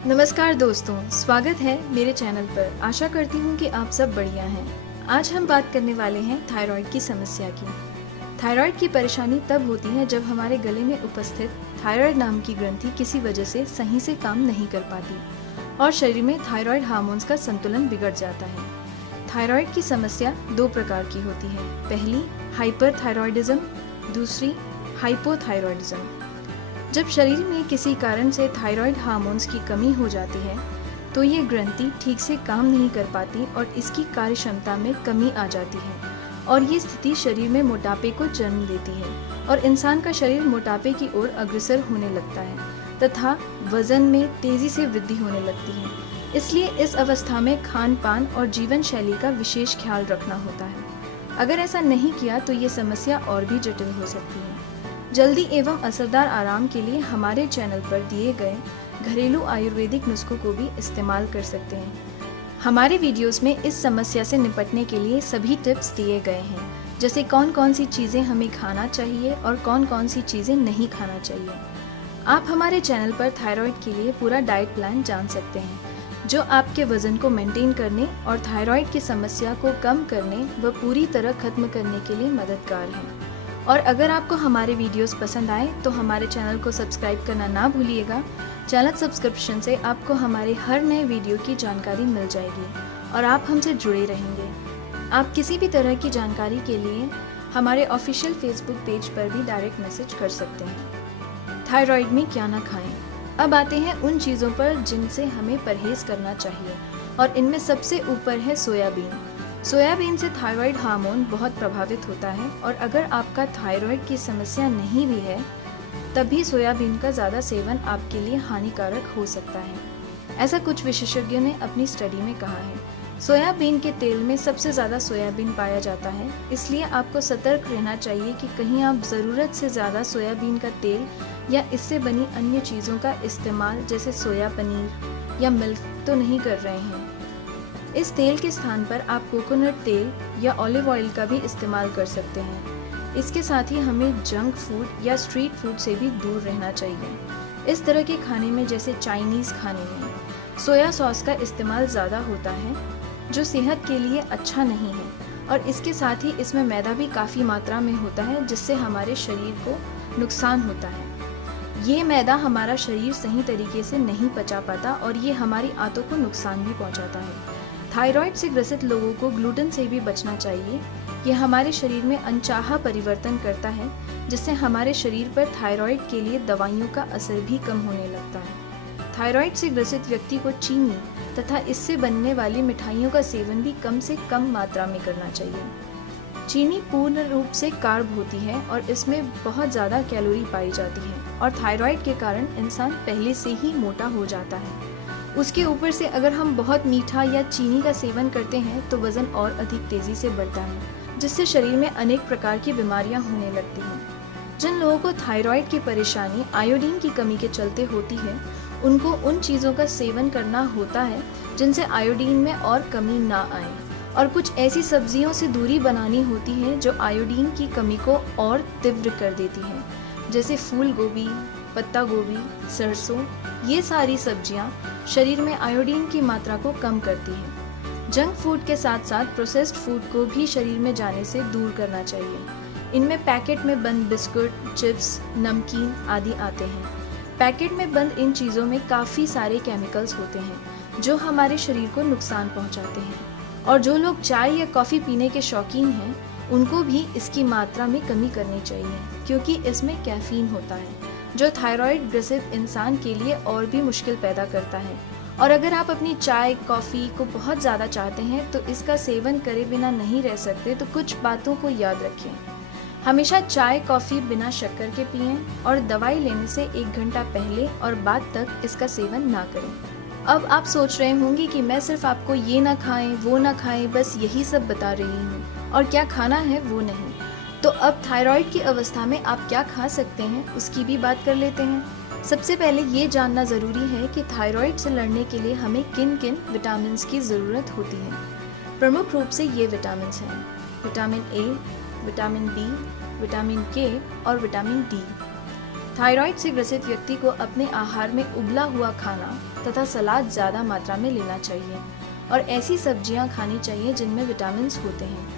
नमस्कार दोस्तों, स्वागत है मेरे चैनल पर। आशा करती हूँ कि आप सब बढ़िया हैं। आज हम बात करने वाले हैं थायराइड की समस्या की। थायराइड की परेशानी तब होती है जब हमारे गले में उपस्थित थायराइड नाम की ग्रंथि किसी वजह से सही से काम नहीं कर पाती और शरीर में थायराइड हार्मोन्स का संतुलन बिगड़ जाता है। थायराइड की समस्या दो प्रकार की होती है। पहली हाइपरथायरॉयडिज्म, दूसरी हाइपोथायरॉयडिज्म। जब शरीर में किसी कारण से थायराइड हार्मोन्स की कमी हो जाती है तो ये ग्रंथि ठीक से काम नहीं कर पाती और इसकी कार्य क्षमता में कमी आ जाती है और ये स्थिति शरीर में मोटापे को जन्म देती है और इंसान का शरीर मोटापे की ओर अग्रसर होने लगता है तथा वजन में तेजी से वृद्धि होने लगती है। इसलिए इस अवस्था में खान पान और जीवन शैली का विशेष ख्याल रखना होता है। अगर ऐसा नहीं किया तो ये समस्या और भी जटिल हो सकती है। जल्दी एवं असरदार आराम के लिए हमारे चैनल पर दिए गए घरेलू आयुर्वेदिक नुस्खों को भी इस्तेमाल कर सकते हैं। हमारे वीडियोस में इस समस्या से निपटने के लिए सभी टिप्स दिए गए हैं, जैसे कौन कौन सी चीज़ें हमें खाना चाहिए और कौन कौन सी चीज़ें नहीं खाना चाहिए। आप हमारे चैनल पर थायराइड के लिए पूरा डाइट प्लान जान सकते हैं, जो आपके वजन को मेंटेन करने और थायराइड की समस्या को कम करने व पूरी तरह खत्म करने के लिए मददगार है। और अगर आपको हमारे वीडियोस पसंद आए तो हमारे चैनल को सब्सक्राइब करना ना भूलिएगा। चैनल सब्सक्रिप्शन से आपको हमारे हर नए वीडियो की जानकारी मिल जाएगी और आप हमसे जुड़े रहेंगे। आप किसी भी तरह की जानकारी के लिए हमारे ऑफिशियल फेसबुक पेज पर भी डायरेक्ट मैसेज कर सकते हैं। थायराइड में क्या ना खाएं। अब आते हैं उन चीज़ों पर जिनसे हमें परहेज करना चाहिए और इनमें सबसे ऊपर है सोयाबीन। सोयाबीन से थायराइड हार्मोन बहुत प्रभावित होता है और अगर आपका थायराइड की समस्या नहीं भी है तभी सोयाबीन का ज़्यादा सेवन आपके लिए हानिकारक हो सकता है। ऐसा कुछ विशेषज्ञों ने अपनी स्टडी में कहा है। सोयाबीन के तेल में सबसे ज़्यादा सोयाबीन पाया जाता है, इसलिए आपको सतर्क रहना चाहिए कि कहीं आप ज़रूरत से ज़्यादा सोयाबीन का तेल या इससे बनी अन्य चीज़ों का इस्तेमाल जैसे सोया पनीर या मिल्क तो नहीं कर रहे हैं। इस तेल के स्थान पर आप कोकोनट तेल या ऑलिव ऑयल का भी इस्तेमाल कर सकते हैं। इसके साथ ही हमें जंक फूड या स्ट्रीट फूड से भी दूर रहना चाहिए। इस तरह के खाने में जैसे चाइनीज़ खाने में सोया सॉस का इस्तेमाल ज़्यादा होता है, जो सेहत के लिए अच्छा नहीं है और इसके साथ ही इसमें मैदा भी काफ़ी मात्रा में होता है, जिससे हमारे शरीर को नुकसान होता है। ये मैदा हमारा शरीर सही तरीके से नहीं पचा पाता और ये हमारी आंतों को नुकसान भी पहुँचाता है। थायराइड से ग्रसित लोगों को ग्लूटेन से भी बचना चाहिए। यह हमारे शरीर में अनचाहा परिवर्तन करता है, जिससे हमारे शरीर पर थायराइड के लिए दवाइयों का असर भी कम होने लगता है। थायराइड से ग्रसित व्यक्ति को चीनी तथा इससे बनने वाली मिठाइयों का सेवन भी कम से कम मात्रा में करना चाहिए। चीनी पूर्ण रूप से कार्ब होती है और इसमें बहुत ज़्यादा कैलोरी पाई जाती है और थायराइड के कारण इंसान पहले से ही मोटा हो जाता है। उसके ऊपर से अगर हम बहुत मीठा या चीनी का सेवन करते हैं तो वज़न और अधिक तेज़ी से बढ़ता है, जिससे शरीर में अनेक प्रकार की बीमारियां होने लगती हैं। जिन लोगों को थायराइड की परेशानी आयोडीन की कमी के चलते होती है, उनको उन चीज़ों का सेवन करना होता है जिनसे आयोडीन में और कमी ना आए और कुछ ऐसी सब्जियों से दूरी बनानी होती है जो आयोडीन की कमी को और तीव्र कर देती है, जैसे फूल गोभी, पत्ता गोभी, सरसों। ये सारी सब्जियां शरीर में आयोडीन की मात्रा को कम करती हैं। जंक फूड के साथ साथ प्रोसेस्ड फूड को भी शरीर में जाने से दूर करना चाहिए। इनमें पैकेट में बंद बिस्कुट, चिप्स, नमकीन आदि आते हैं। पैकेट में बंद इन चीज़ों में काफ़ी सारे केमिकल्स होते हैं जो हमारे शरीर को नुकसान पहुंचाते हैं और जो लोग चाय या कॉफ़ी पीने के शौकीन हैं उनको भी इसकी मात्रा में कमी करनी चाहिए, क्योंकि इसमें कैफीन होता है जो थायराइड ग्रसित इंसान के लिए और भी मुश्किल पैदा करता है। और अगर आप अपनी चाय कॉफ़ी को बहुत ज़्यादा चाहते हैं तो इसका सेवन करे बिना नहीं रह सकते, तो कुछ बातों को याद रखें। हमेशा चाय कॉफ़ी बिना शक्कर के पिएं और दवाई लेने से 1 घंटा पहले और बाद तक इसका सेवन ना करें। अब आप सोच रहे होंगे कि मैं सिर्फ आपको ये ना खाएं वो ना खाएं बस यही सब बता रही हूँ और क्या खाना है वो नहीं। तो अब थायराइड की अवस्था में आप क्या खा सकते हैं उसकी भी बात कर लेते हैं। सबसे पहले ये जानना ज़रूरी है कि थायराइड से लड़ने के लिए हमें किन किन विटामिन की ज़रूरत होती है। प्रमुख रूप से ये विटामिन हैं: vitamin A, vitamin B, vitamin K और विटामिन डी। थायराइड से ग्रसित व्यक्ति को अपने आहार में उबला हुआ खाना तथा सलाद ज़्यादा मात्रा में लेना चाहिए और ऐसी सब्जियां खानी चाहिए जिनमें विटामिन होते हैं।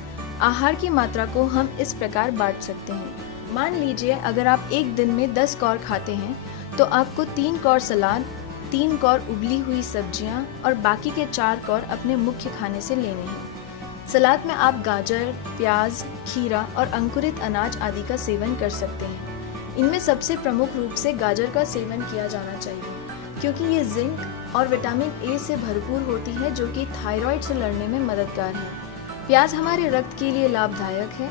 आहार की मात्रा को हम इस प्रकार बांट सकते हैं। मान लीजिए अगर आप एक दिन में 10 कौर खाते हैं तो आपको 3 कौर सलाद, 3 कौर उबली हुई सब्जियां और बाकी के 4 कौर अपने मुख्य खाने से लेने हैं। सलाद में आप गाजर, प्याज, खीरा और अंकुरित अनाज आदि का सेवन कर सकते हैं। इनमें सबसे प्रमुख रूप से गाजर का सेवन किया जाना चाहिए क्योंकि ये जिंक और विटामिन ए से भरपूर होती है जो कि थायराइड से लड़ने में मददगार है। प्याज हमारे रक्त के लिए लाभदायक है।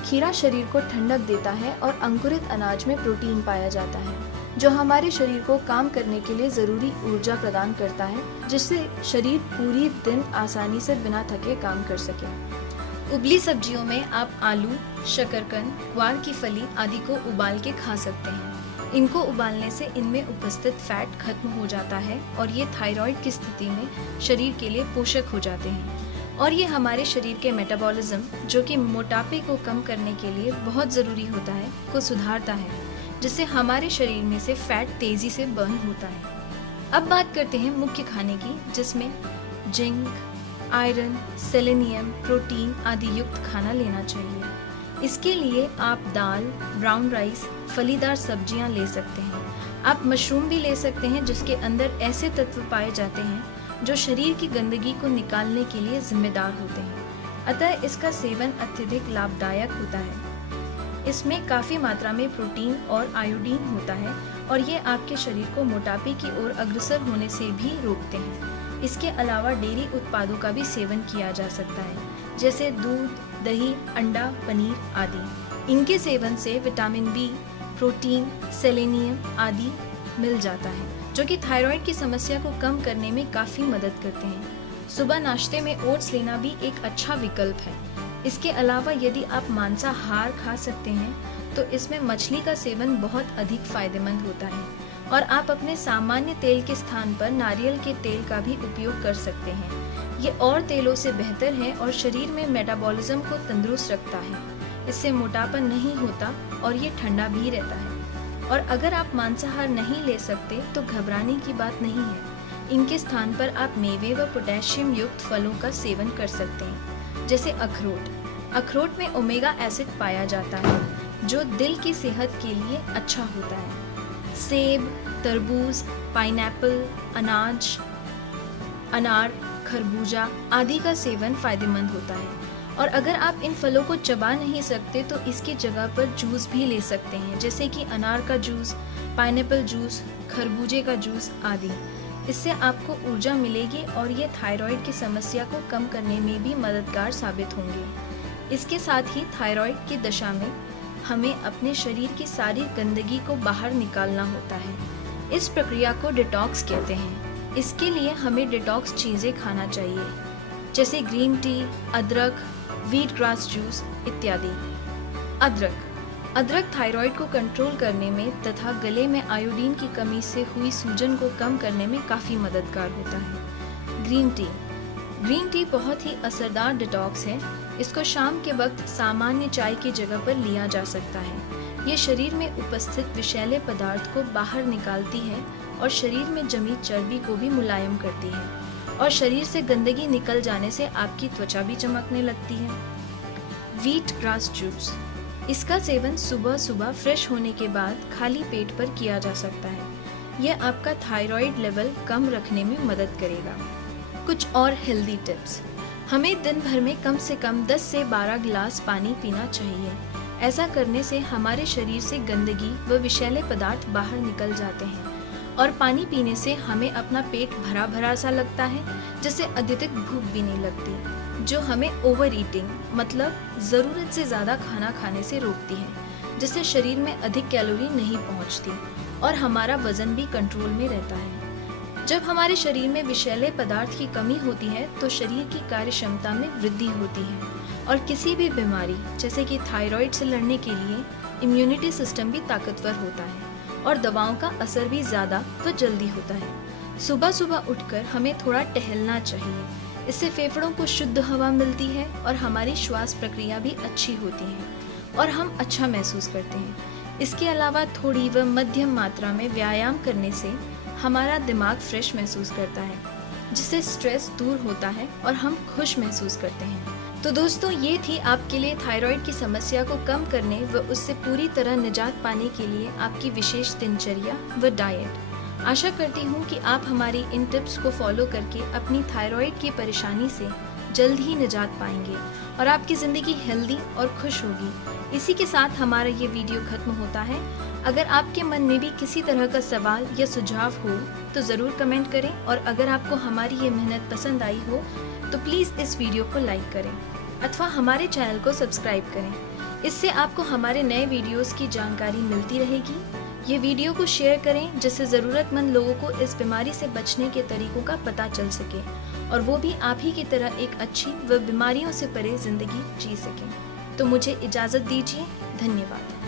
खीरा शरीर को ठंडक देता है और अंकुरित अनाज में प्रोटीन पाया जाता है जो हमारे शरीर को काम करने के लिए ज़रूरी ऊर्जा प्रदान करता है, जिससे शरीर पूरी दिन आसानी से बिना थके काम कर सके। उबली सब्जियों में आप आलू, शकरकंद, ग्वार की फली आदि को उबाल के खा सकते हैं। इनको उबालने से इनमें उपस्थित फैट खत्म हो जाता है और ये थायराइड की स्थिति में शरीर के लिए पोषक हो जाते हैं और ये हमारे शरीर के मेटाबॉलिज्म, जो कि मोटापे को कम करने के लिए बहुत ज़रूरी होता है, को सुधारता है, जिससे हमारे शरीर में से फैट तेज़ी से बर्न होता है। अब बात करते हैं मुख्य खाने की, जिसमें जिंक, आयरन, सेलेनियम, प्रोटीन आदि युक्त खाना लेना चाहिए। इसके लिए आप दाल, ब्राउन राइस, फलीदार सब्जियां ले सकते हैं। आप मशरूम भी ले सकते हैं जिसके अंदर ऐसे तत्व पाए जाते हैं जो शरीर की गंदगी को निकालने के लिए जिम्मेदार होते हैं। अतः इसका सेवन अत्यधिक लाभदायक होता है। इसमें काफ़ी मात्रा में प्रोटीन और आयोडीन होता है और ये आपके शरीर को मोटापे की ओर अग्रसर होने से भी रोकते हैं। इसके अलावा डेयरी उत्पादों का भी सेवन किया जा सकता है, जैसे दूध, दही, अंडा, पनीर आदि। इनके सेवन से विटामिन बी, प्रोटीन, सेलेनियम आदि मिल जाता है, जो कि थायराइड की समस्या को कम करने में काफ़ी मदद करते हैं। सुबह नाश्ते में ओट्स लेना भी एक अच्छा विकल्प है। इसके अलावा यदि आप मांसाहार खा सकते हैं तो इसमें मछली का सेवन बहुत अधिक फायदेमंद होता है और आप अपने सामान्य तेल के स्थान पर नारियल के तेल का भी उपयोग कर सकते हैं। ये और तेलों से बेहतर है और शरीर में मेटाबॉलिज्म को तंदुरुस्त रखता है। इससे मोटापा नहीं होता और ये ठंडा भी रहता है। और अगर आप मांसाहार नहीं ले सकते तो घबराने की बात नहीं है। इनके स्थान पर आप मेवे व पोटेशियम युक्त फलों का सेवन कर सकते हैं, जैसे अखरोट। अखरोट में ओमेगा एसिड पाया जाता है जो दिल की सेहत के लिए अच्छा होता है। सेब, तरबूज, पाइनएप्पल, अनार, खरबूजा आदि का सेवन फायदेमंद होता है। और अगर आप इन फलों को चबा नहीं सकते तो इसकी जगह पर जूस भी ले सकते हैं, जैसे कि अनार का जूस, पाइनएप्पल जूस, खरबूजे का जूस आदि। इससे आपको ऊर्जा मिलेगी और ये थायराइड की समस्या को कम करने में भी मददगार साबित होंगे। इसके साथ ही थायराइड की दशा में हमें अपने शरीर की सारी गंदगी को बाहर निकालना होता है। इस प्रक्रिया को डिटॉक्स कहते हैं। इसके लिए हमें डिटॉक्स चीज़ें खाना चाहिए, जैसे ग्रीन टी, अदरक, व्हीट ग्रास जूस इत्यादि। अदरक थायराइड को कंट्रोल करने में तथा गले में आयोडीन की कमी से हुई सूजन को कम करने में काफ़ी मददगार होता है। ग्रीन टी बहुत ही असरदार डिटॉक्स है। इसको शाम के वक्त सामान्य चाय की जगह पर लिया जा सकता है। ये शरीर में उपस्थित विषैले पदार्थ को बाहर निकालती है और शरीर में जमी चर्बी को भी मुलायम करती है और शरीर से गंदगी निकल जाने से आपकी त्वचा भी चमकने लगती है। व्हीट ग्रास जूस, इसका सेवन सुबह सुबह फ्रेश होने के बाद खाली पेट पर किया जा सकता है। यह आपका थायराइड लेवल कम रखने में मदद करेगा। कुछ और हेल्दी टिप्स। हमें दिन भर में कम से कम 10 से 12 गिलास पानी पीना चाहिए। ऐसा करने से हमारे शरीर से गंदगी व विषैले पदार्थ बाहर निकल जाते हैं और पानी पीने से हमें अपना पेट भरा भरा सा लगता है, जिससे अत्यधिक भूख भी नहीं लगती, जो हमें ओवर ईटिंग मतलब ज़रूरत से ज़्यादा खाना खाने से रोकती है, जिससे शरीर में अधिक कैलोरी नहीं पहुंचती और हमारा वजन भी कंट्रोल में रहता है। जब हमारे शरीर में विषैले पदार्थ की कमी होती है तो शरीर की कार्य क्षमता में वृद्धि होती है और किसी भी बीमारी जैसे कि थायराइड से लड़ने के लिए इम्यूनिटी सिस्टम भी ताकतवर होता है और दवाओं का असर भी ज़्यादा व जल्दी होता है। सुबह सुबह उठकर हमें थोड़ा टहलना चाहिए। इससे फेफड़ों को शुद्ध हवा मिलती है और हमारी श्वास प्रक्रिया भी अच्छी होती है और हम अच्छा महसूस करते हैं। इसके अलावा थोड़ी व मध्यम मात्रा में व्यायाम करने से हमारा दिमाग फ्रेश महसूस करता है, जिससे स्ट्रेस दूर होता है और हम खुश महसूस करते हैं। तो दोस्तों, ये थी आपके लिए थायराइड की समस्या को कम करने व उससे पूरी तरह निजात पाने के लिए आपकी विशेष दिनचर्या व डाइट। आशा करती हूँ कि आप हमारी इन टिप्स को फॉलो करके अपनी थायराइड की परेशानी से जल्द ही निजात पाएंगे और आपकी ज़िंदगी हेल्दी और खुश होगी। इसी के साथ हमारा ये वीडियो खत्म होता है। अगर आपके मन में भी किसी तरह का सवाल या सुझाव हो तो ज़रूर कमेंट करें, और अगर आपको हमारी ये मेहनत पसंद आई हो तो प्लीज़ इस वीडियो को लाइक करें अथवा हमारे चैनल को सब्सक्राइब करें। इससे आपको हमारे नए वीडियोस की जानकारी मिलती रहेगी। ये वीडियो को शेयर करें जिससे ज़रूरतमंद लोगों को इस बीमारी से बचने के तरीकों का पता चल सके और वो भी आप ही की तरह एक अच्छी व बीमारियों से परे ज़िंदगी जी सकें। तो मुझे इजाज़त दीजिए। धन्यवाद।